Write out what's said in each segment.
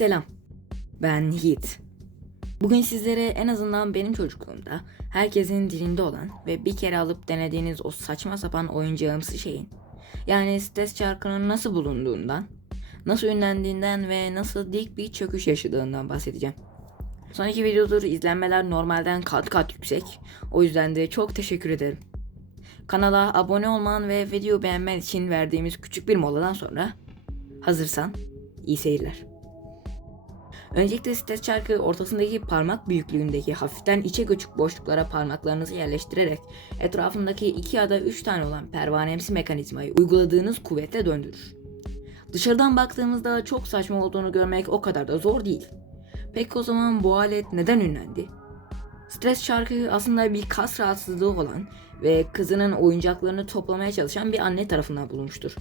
Selam. Ben Yiğit. Bugün sizlere en azından benim çocukluğumda herkesin dilinde olan ve bir kere alıp denediğiniz o saçma sapan oyuncağımsı şeyin yani stres çarkının nasıl bulunduğundan, nasıl ünlendiğinden ve nasıl dik bir çöküş yaşadığından bahsedeceğim. Son iki videodur izlenmeler normalden kat kat yüksek. O yüzden de çok teşekkür ederim. Kanala abone olman ve video beğenmen için verdiğimiz küçük bir moladan sonra hazırsan iyi seyirler. Öncelikle stres çarkı ortasındaki parmak büyüklüğündeki hafiften içe göçük boşluklara parmaklarınızı yerleştirerek etrafındaki iki ya da üç tane olan pervanemsi mekanizmayı uyguladığınız kuvvetle döndürür. Dışarıdan baktığımızda çok saçma olduğunu görmek o kadar da zor değil. Peki o zaman bu alet neden ünlendi? Stres çarkı aslında bir kas rahatsızlığı olan ve kızının oyuncaklarını toplamaya çalışan bir anne tarafından bulunmuştur.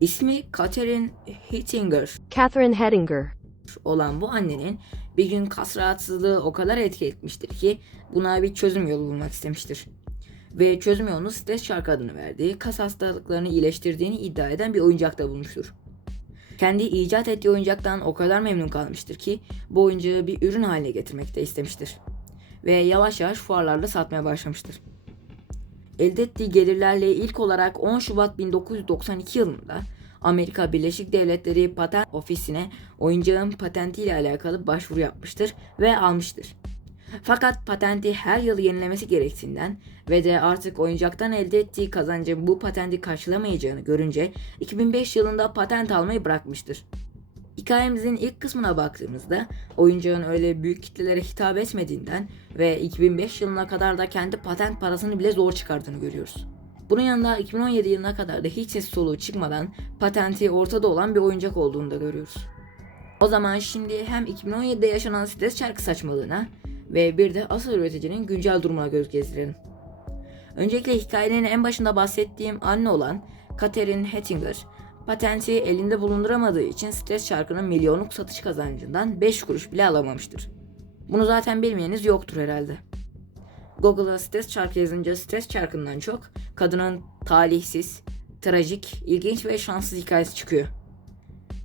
İsmi Catherine Hittinger Catherine Hettinger. Olan bu annenin bir gün kas rahatsızlığı o kadar etki etmiştir ki buna bir çözüm yolu bulmak istemiştir. Ve çözüm yolunu stres çarkı adını verdiği kas hastalıklarını iyileştirdiğini iddia eden bir oyuncakta bulmuştur. Kendi icat ettiği oyuncaktan o kadar memnun kalmıştır ki bu oyuncağı bir ürün haline getirmek de istemiştir. Ve yavaş yavaş fuarlarda satmaya başlamıştır. Elde ettiği gelirlerle ilk olarak 10 Şubat 1992 yılında Amerika Birleşik Devletleri Patent Ofisi'ne oyuncağın patentiyle alakalı başvuru yapmıştır ve almıştır. Fakat patenti her yıl yenilemesi gerektiğinden ve de artık oyuncaktan elde ettiği kazancın bu patenti karşılamayacağını görünce 2005 yılında patent almayı bırakmıştır. Hikayemizin ilk kısmına baktığımızda oyuncağın öyle büyük kitlelere hitap etmediğinden ve 2005 yılına kadar da kendi patent parasını bile zor çıkardığını görüyoruz. Bunun yanında 2017 yılına kadar da hiç ses soluğu çıkmadan patenti ortada olan bir oyuncak olduğunu da görüyoruz. O zaman şimdi hem 2017'de yaşanan stres çarkı saçmalığına ve bir de asıl üreticinin güncel durumuna göz gezdirelim. Öncelikle hikayenin en başında bahsettiğim anne olan Catherine Hettinger, patenti elinde bulunduramadığı için stres çarkının milyonluk satış kazancından 5 kuruş bile alamamıştır. Bunu zaten bilmeyeniz yoktur herhalde. Google'a stres çarkı yazınca stres çarkından çok kadının talihsiz, trajik, ilginç ve şanssız hikayesi çıkıyor.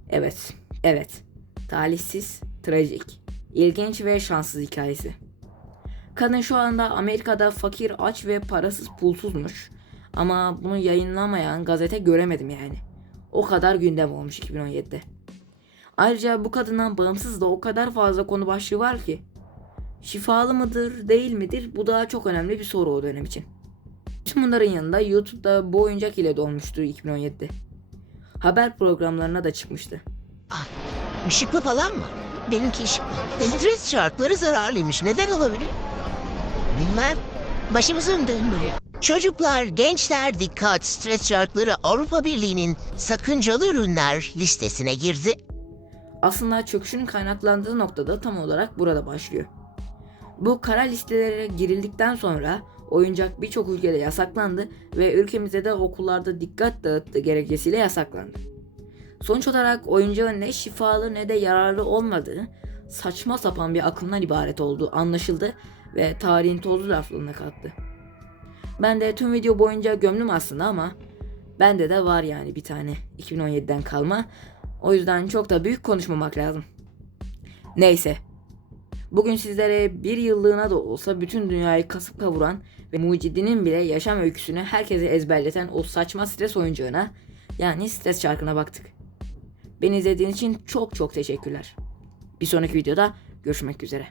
Evet, evet. Talihsiz, trajik, ilginç ve şanssız hikayesi. Kadın şu anda Amerika'da fakir, aç ve parasız pulsuzmuş. Ama bunu yayınlamayan gazete göremedim yani. O kadar gündem olmuş 2017'de. Ayrıca bu kadından bağımsız da o kadar fazla konu başlığı var ki. Şifalı mıdır, değil midir? Bu da çok önemli bir soru o dönem için. Tüm bunların yanında YouTube'da bu oyuncak ile dolmuştu 2017'de. Haber programlarına da çıkmıştı. Işıklı falan mı? Benimki ışıklı. Stres çarkları zararlıymış. Neden olabilir? Bilmem. Başımızın dönmüyor. Çocuklar, gençler dikkat. Stres çarkları Avrupa Birliği'nin sakıncalı ürünler listesine girdi. Aslında çöküşün kaynaklandığı noktada tam olarak burada başlıyor. Bu kara listelere girildikten sonra oyuncak birçok ülkede yasaklandı ve ülkemizde de okullarda dikkat dağıttığı gerekçesiyle yasaklandı. Sonuç olarak oyuncağın ne şifalı ne de yararlı olmadığı saçma sapan bir akımdan ibaret olduğu anlaşıldı ve tarihin tozlu laflığına kalktı. Ben de tüm video boyunca gömdüm aslında ama bende de var yani bir tane 2017'den kalma. O yüzden çok da büyük konuşmamak lazım. Neyse. Bugün sizlere bir yıllığına da olsa bütün dünyayı kasıp kavuran ve mucidinin bile yaşam öyküsünü herkese ezberleten o saçma stres oyuncağına yani stres çarkına baktık. Beni izlediğiniz için çok çok teşekkürler. Bir sonraki videoda görüşmek üzere.